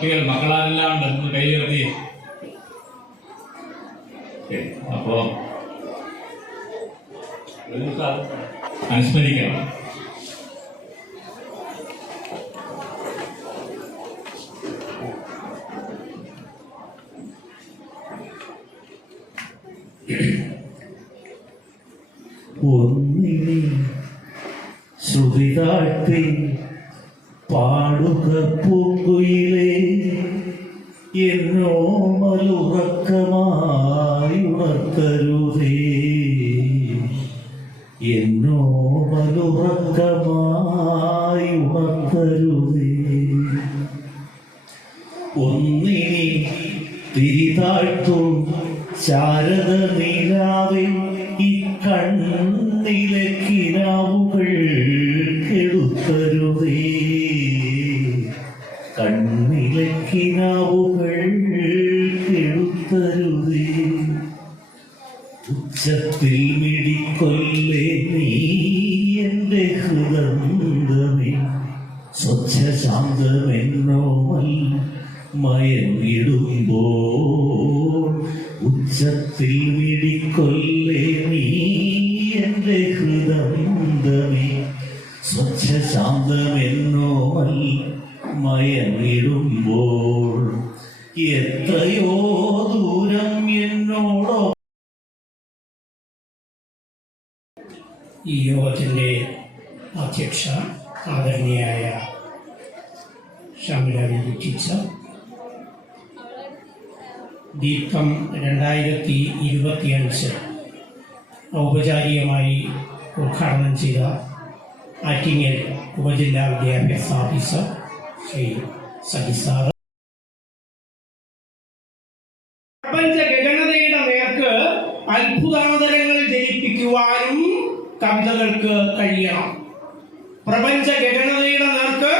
കുട്ടികൾ മക്കളാരെല്ലാം ഉണ്ട് ഒന്ന് കൈ ഉയർത്തി ശരി, അപ്പോ അനുസ്മരിക്കണം അധ്യക്ഷ ആദരണീയായ ഷാമില ടീച്ചർ. ദീപം രണ്ടായിരത്തി ഇരുപത്തിയഞ്ച് ഔപചാരികമായി ഉദ്ഘാടനം ചെയ്ത ആറ്റിങ്ങൽ ഉപജില്ലാ വിദ്യാഭ്യാസ ഓഫീസർ ശ്രീ സജി സാറ്. പ്രപഞ്ച ഗഗനതയുടെ നേർക്ക് അത്ഭുതാന്തരങ്ങൾ ജനിപ്പിക്കുവാനും കവിതകൾക്ക് കഴിയണം. പ്രപഞ്ച ഗഗനതയുടെ നേർക്ക്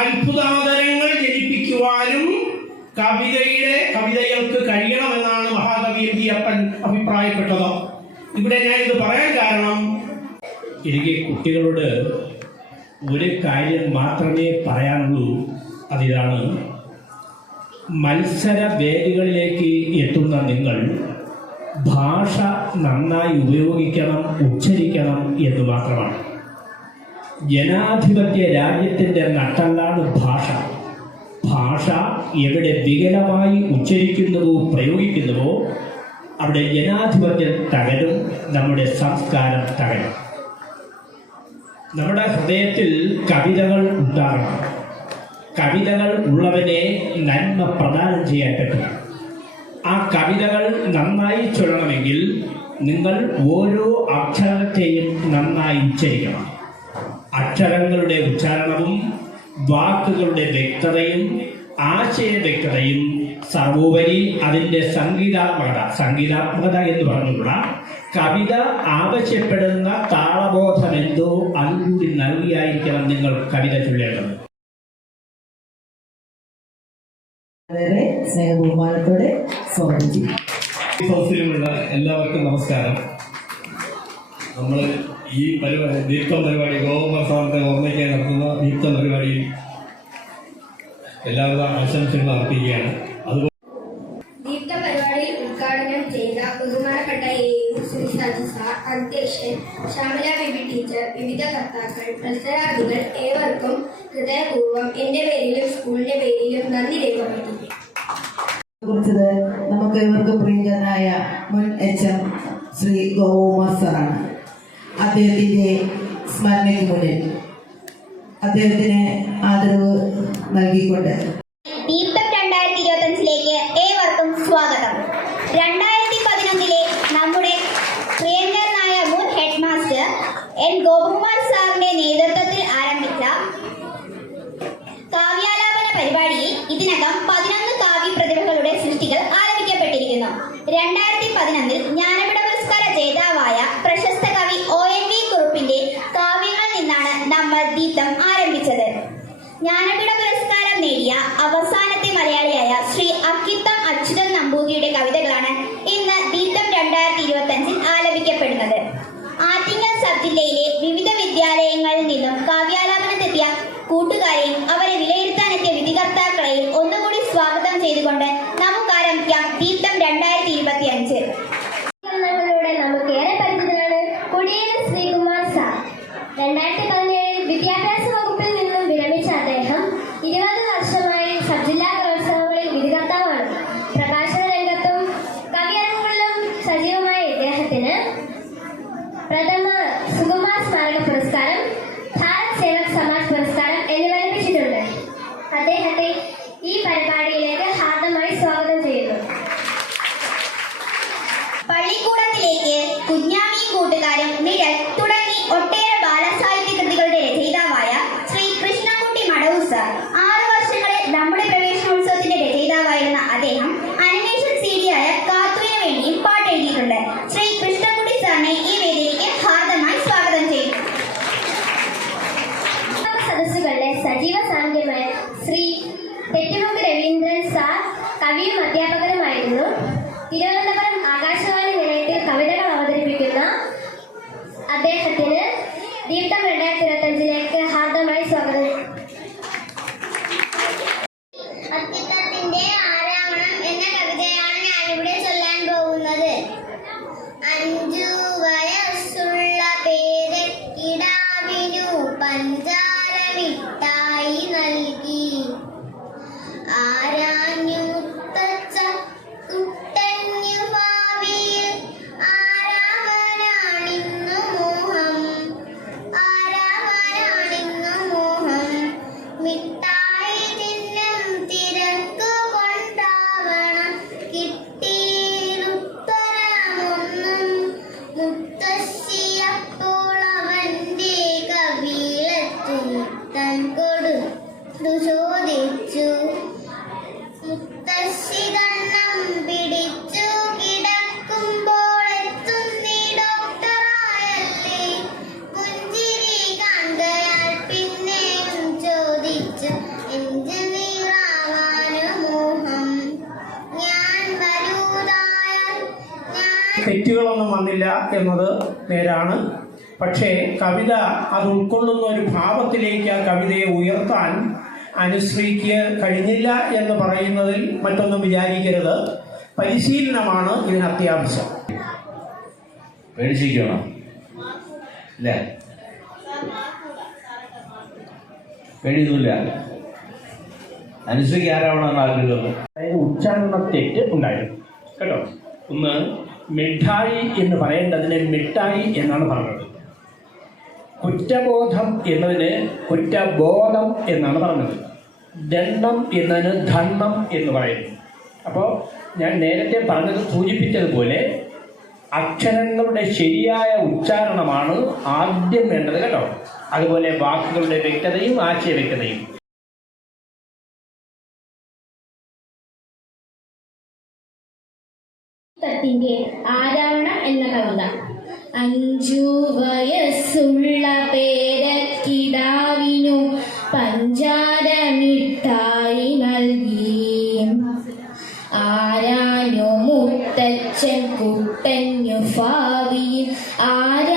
അത്ഭുതാന്തരങ്ങൾ ജനിപ്പിക്കുവാനും കവിതയുടെ കവിതകൾക്ക് കഴിയണമെന്നാണ് മഹാകവി എം ജി അപ്പൻ അഭിപ്രായപ്പെട്ടത്. ഇവിടെ ഞാൻ ഇത് പറയാൻ കാരണം എനിക്ക് കുട്ടികളോട് ഒരു കാര്യം മാത്രമേ പറയാനുള്ളൂ. അതിതാണ് മത്സര വേദികളിലേക്ക് എത്തുന്ന നിങ്ങൾ ഭാഷ നന്നായി ഉപയോഗിക്കണം ഉച്ചരിക്കണം എന്ന് മാത്രമാണ്. ജനാധിപത്യ രാജ്യത്തിന്റെ നട്ടല്ലാണ് ഭാഷ. ഭാഷ എവിടെ വികലമായി ഉച്ചരിക്കുന്നതോ പ്രയോഗിക്കുന്നതോ അവിടെ ജനാധിപത്യം തകരും നമ്മുടെ സംസ്കാരം തകരും. നമ്മുടെ ഹൃദയത്തിൽ കവിതകൾ ഉണ്ടാകണം. കവിതകൾ ഉള്ളവനെ നന്മ പ്രദാനം ചെയ്യാൻ പറ്റും. ആ കവിതകൾ നന്നായി ചൊല്ലണമെങ്കിൽ നിങ്ങൾ ഓരോ അക്ഷരത്തെയും നന്നായി ഉച്ചരിക്കണം. അക്ഷരങ്ങളുടെ ഉച്ചാരണവും വാക്കുകളുടെ വ്യക്തതയും ആശയ വ്യക്തതയും സർവോപരി അതിന്റെ സംഗീതാത്മകത സംഗീതാത്മകത എന്ന് പറഞ്ഞുള്ള കവിത ആവശ്യപ്പെടുന്ന താളബോധം എന്തോ അതുകൂടി നൽകിയായിരിക്കണം നിങ്ങൾ കവിത ചൊല്ലേണ്ടത്. വളരെ സ്നേഹബഹുമാനത്തോടെ സ്വാഗതം. എല്ലാവർക്കും നമസ്കാരം. നമ്മൾ ഈ പരിപാടി ദീപ്തം പരിപാടി ഗോപസാറിന്റെ ഓർമ്മിക്കാൻ നടത്തുന്ന ദീപ്തം പരിപാടിയിൽ എല്ലാവിധ ആശംസകളും അർപ്പിക്കുകയാണ്. അതുപോലെ ദീപ്ത പരിപാടി ഉദ്ഘാടനം ചെയ്ത ബഹുമാനപ്പെട്ട എ. ശ്രീ സജി സാർ അധ്യക്ഷൻ ശ്യാമല ബിബി ടീച്ചർ വിവിധ കർത്താക്കൾ മത്സരാർത്ഥികൾ ഏവർക്കും ഹൃദയപൂർവം എന്റെ പേരിലും സ്കൂളിന്റെ പേരിലും നന്ദി രേഖപ്പെടുത്തുന്നു. കുറിച്ചത് നമുക്ക് ഏവർക്കും പ്രിയങ്കരനായ മുൻ എച്ച് എം ശ്രീ ഗോകുമാർ സാറാണ്. അദ്ദേഹത്തിന്റെ സ്മരണയ്ക്ക് മുന്നിൽ അദ്ദേഹത്തിന് ആദരവ് നൽകിക്കൊണ്ട് ദീപ്തം രണ്ടായിരത്തി ഇരുപത്തി അഞ്ചിലേക്ക് ഏവർക്കും സ്വാഗതം രണ്ടായിരത്തി പതിനൊന്നിലെ നമ്മുടെ പ്രിയങ്കരനായ മുൻ ഹെഡ് മാസ്റ്റർ എൻ ഗോപകുമാർ സാറിന്റെ നേതൃത്വത്തിൽ ആരംഭിച്ച ജ്ഞാനപീഠ പുരസ്കാരം നേടിയ അവസാനത്തെ മലയാളിയായ ശ്രീ അക്കിത്തം അച്യുതൻ നമ്പൂതിരിയുടെ കവിതകളാണ് ഇന്ന് ദീപ്തം രണ്ടായിരത്തി ഇരുപത്തി അഞ്ചിൽ ആലപിക്കപ്പെടുന്നത്. ആറ്റിങ്ങൽ സബ് ജില്ലയിലെ വിവിധ വിദ്യാലയങ്ങളിൽ നിന്നും വന്നില്ല എന്നത് നേരാണ്. പക്ഷേ കവിത അത് ഉൾക്കൊള്ളുന്ന ഒരു ഭാവത്തിലേക്ക് ആ കവിതയെ ഉയർത്താൻ അനുശ്രീക്ക് കഴിഞ്ഞില്ല എന്ന് പറയുന്നതിൽ മറ്റൊന്നും വിചാരിക്കരുത്. പരിശീലനമാണ് ഇതിന് അത്യാവശ്യം. പേടിച്ചിരിക്കണം അല്ലേ പേടിയൊന്നുമില്ല. അനുശ്രീക്ക് ആരാവണമെന്ന് ആഗ്രഹം അതായത് ഉച്ചാരണ തെറ്റ് ഉണ്ടായിരുന്നു. കേട്ടോ? ഒന്ന് മിഠായി എന്ന് പറയേണ്ടതിന് മിഠായി എന്നാണ് പറഞ്ഞത് കുറ്റബോധം എന്നതിന് കുറ്റബോധം എന്നാണ് പറഞ്ഞത് ദണ്ഡം എന്നതിന് ധണ്ണം എന്ന് പറയുന്നു. അപ്പോൾ ഞാൻ നേരത്തെ പറഞ്ഞത് സൂചിപ്പിച്ചതുപോലെ അക്ഷരങ്ങളുടെ ശരിയായ ഉച്ചാരണമാണ് ആദ്യം വേണ്ടത് കേട്ടോ. അതുപോലെ വാക്കുകളുടെ വ്യക്തതയും ആശയ വ്യക്തതയും ആരാണ് എന്ന കവിത. അഞ്ചു വയസ്സുള്ള പേരക്കിടാവിനു പഞ്ചാരമിട്ടായി നൽകി. ആരാനോ മുത്തച്ഛൻ കുട്ടഞ്ഞു ഭാവിയിൽ ആരാവനാണെന്നു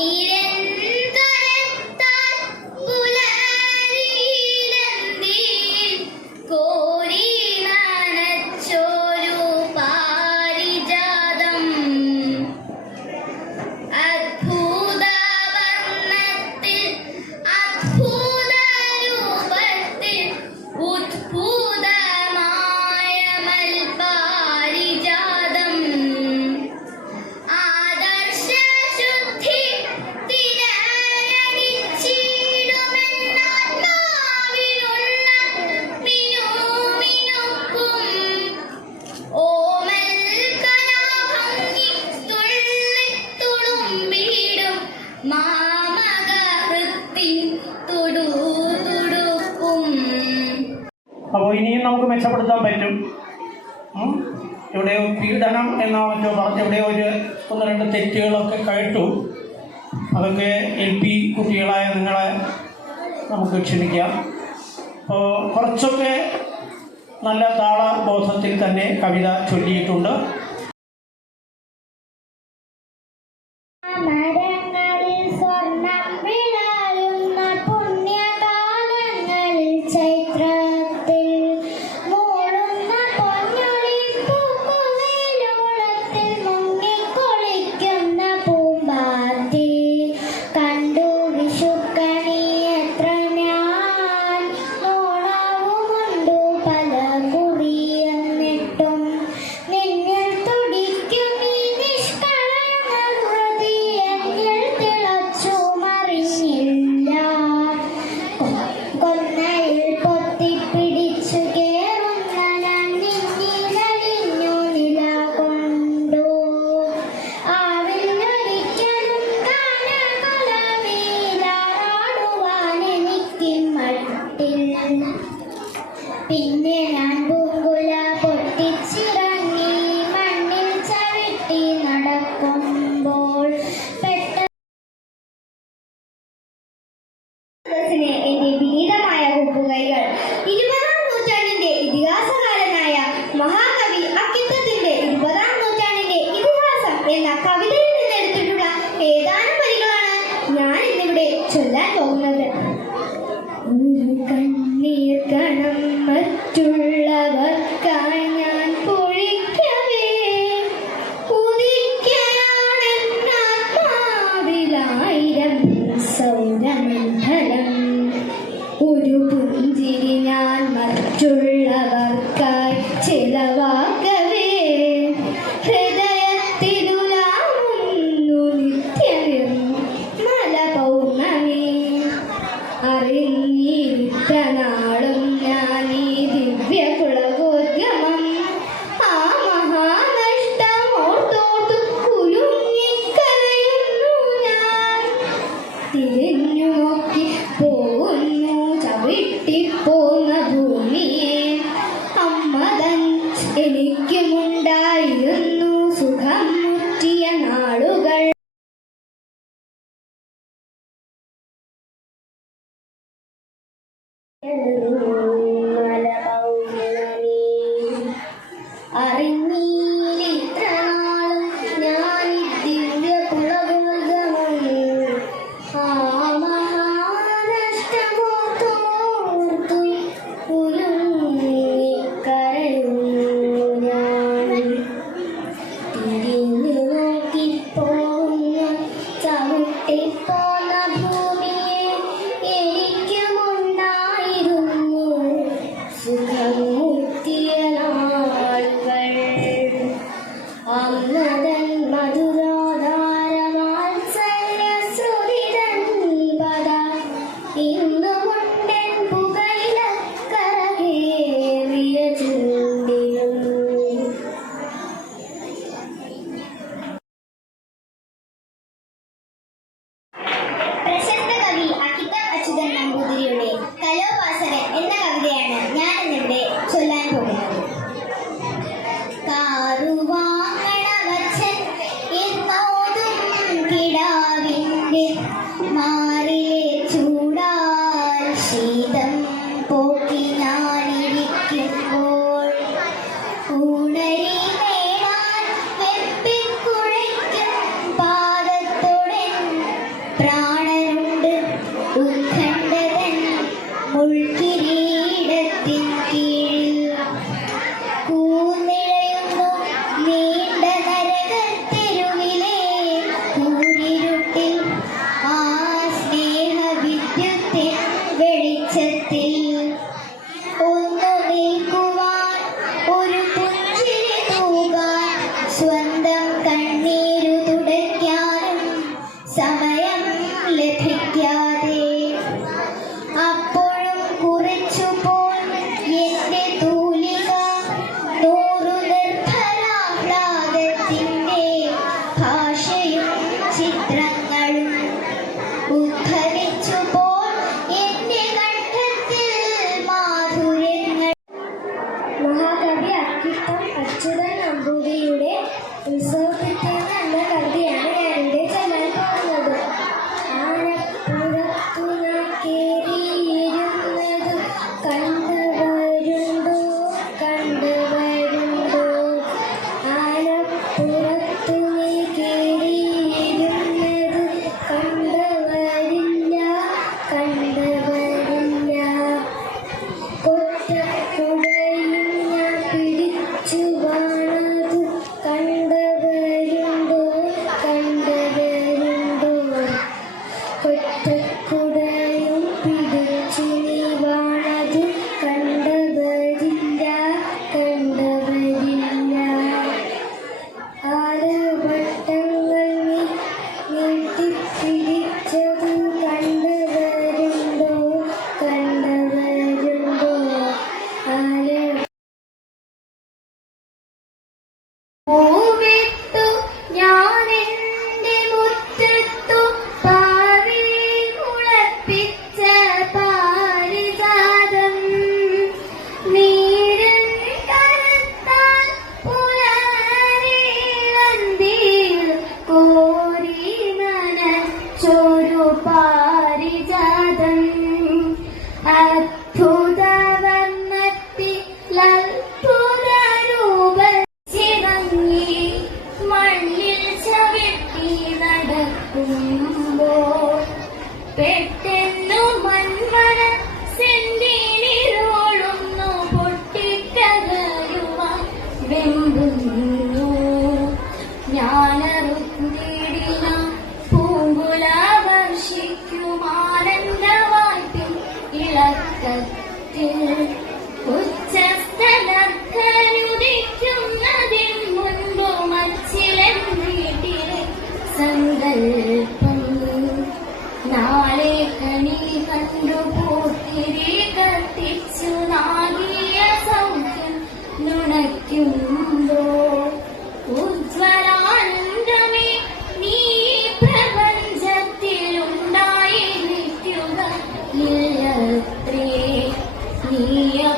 Mire ഇനിയും നമുക്ക് മെച്ചപ്പെടുത്താൻ പറ്റും. എവിടെയോ പീഡനം എന്നോ മറ്റോ പറഞ്ഞ് എവിടെയോ ഒരു ഒന്ന് രണ്ട് തെറ്റുകളൊക്കെ കേട്ടു. അതൊക്കെ എൽ പി കുട്ടികളായ നിങ്ങളെ നമുക്ക് ക്ഷമിക്കാം. അപ്പോൾ കുറച്ചൊക്കെ നല്ല താളബോധത്തിൽ തന്നെ കവിത ചൊല്ലിയിട്ടുണ്ട്. എന്റെ വിനീതമായ കുപ്പുകൈകൾ ഇരുപതാം നൂറ്റാണ്ടിന്റെ ഇതിഹാസകാരനായ അറിയില്ല Yeah.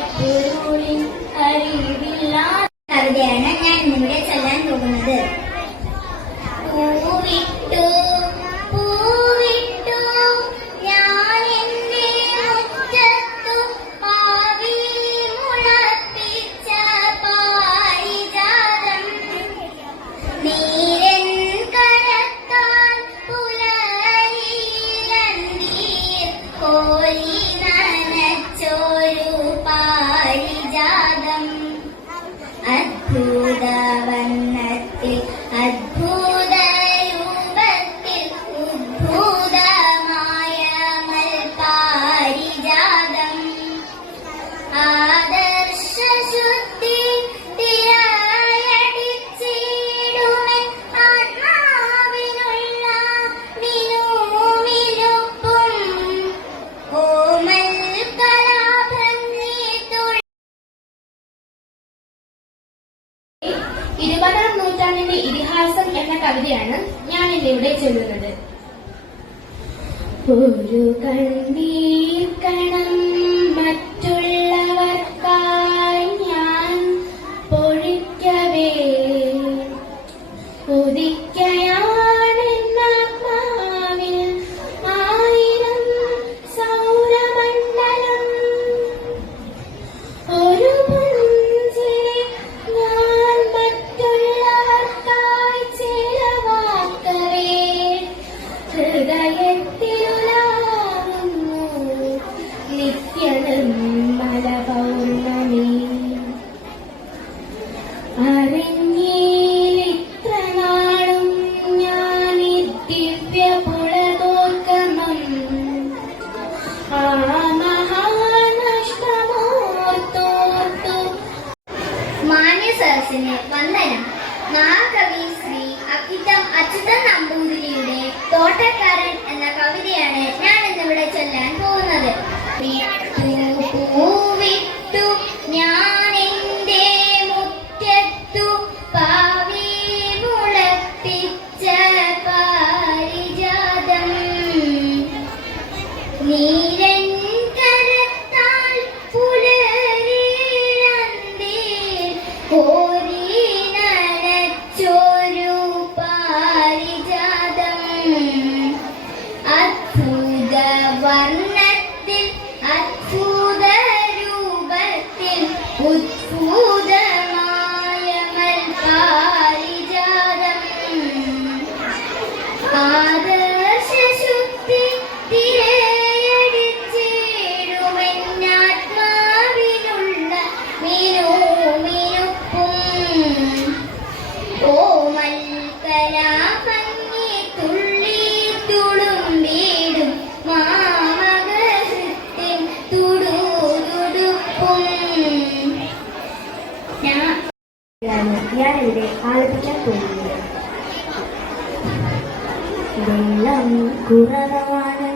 കുറവാണ്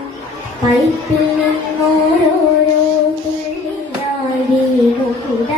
പൈപ്പിൽ നിന്നോരോരോ കൂട